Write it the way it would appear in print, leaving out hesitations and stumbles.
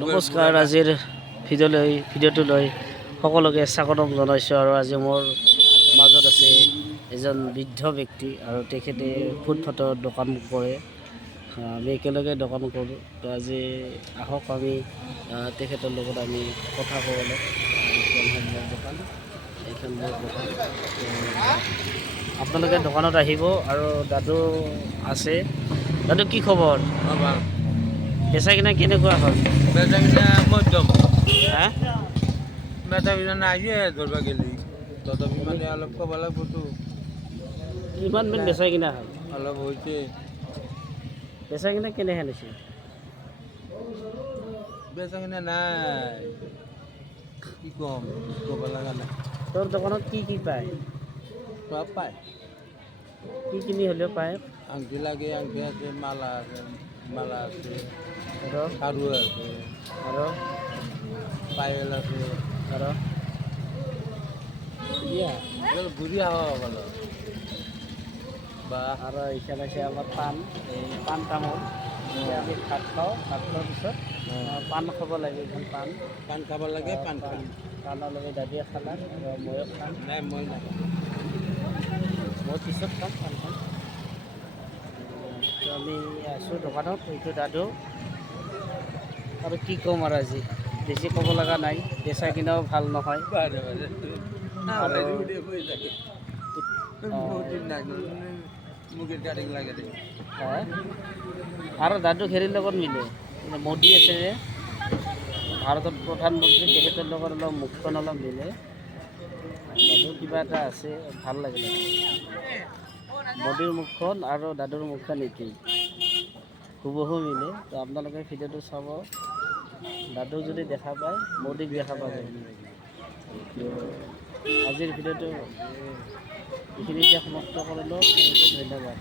নমস্কাৰ। আজিৰ ভিডিঅ'টোলৈ সকলোকে স্বাগতম জনাইছোঁ। আৰু আজি মোৰ মাজত আছে এজন বৃদ্ধ ব্যক্তি আৰু তেখেতে ফুটপাথত দোকান কৰে। আমি একেলগে দোকান কৰোঁ। তো আজি আহক আমি তেখেতৰ লগত আমি কথা ক'বলৈ। এইখন মোৰ দোকান, এইখন মোৰ দোকান। আপোনালোকে দোকানত আহিব। আৰু দাদু আছে। দাদু কি খবৰ? বেচা কিনা কেনেকুৱা হ'ল? বেচা কিনা মধ্যম। হা? বেচা কিনা নাইয়ে ধৰবা গেলি, তথাপি মানে অলপ ক'ব লাগবতো। কিমান মান বেচা কিনা হ'ল? অলপ হৈছে। বেচা কিনা কেনেহেন হৈছে? বেচা কিনা নাই, কি ক'ম, ক'ব লগা নাই। তোৰ দোকানত কি কি পায়? চব পায়। কি কিনি হ'লেও পায়? আংটি লাগে, আংটি আছে, মালা আছে, মালা আছে, আৰু খাৰু আছে, আৰু পায়েল আছে, আৰু ঘূৰি আহক অলপ বা আৰু এইখানে আছে আমাৰ পাণ, এই পাণ তামোল। এতিয়া আমি ভাত খাওঁ, ভাত খোৱাৰ পিছত পাণ খাব লাগে। এইখন পাণ পাণ খাব লাগে, পাণ খাম। পাণৰ লগত দাদিয়ে খালা আৰু ময়ো খাম। নাই মই নাখাওঁ। মই পিছত খাম পাণখন। তো আমি আছোঁ দোকানত, এইটো দাদু। আৰু কি ক'ম আৰু আজি বেছি ক'ব লগা নাই। বেচা কিনাও ভাল নহয়। আৰু আৰু দাদু হেৰিৰ লগত মিলে, মোদী আছে যে ভাৰতৰ প্ৰধানমন্ত্ৰী, তেখেতৰ লগত অলপ মুখখন অলপ মিলে। দাদু কিবা এটা আছে, ভাল লাগে। মোদীৰ মুখখন আৰু দাদুৰ মুখখন একেই, হুবহু মিলে। তো আপোনালোকে ভিডিঅ'টো চাব। দাদু যদি দেখা পায়, মোদীক দেখা পাব। আজিৰ ভিডিঅ'টো এইখিনিতে সমাপ্ত কৰিলোঁ। ধন্যবাদ।